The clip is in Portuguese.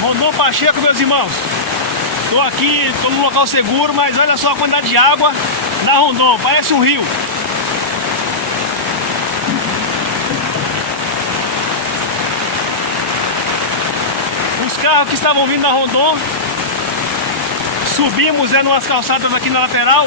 Rondon Pacheco, meus irmãos. Estou aqui, estou num local seguro, mas olha só a quantidade de água na Rondon, parece um rio. Os carros que estavam vindo na Rondon, subimos numas calçadas aqui na lateral.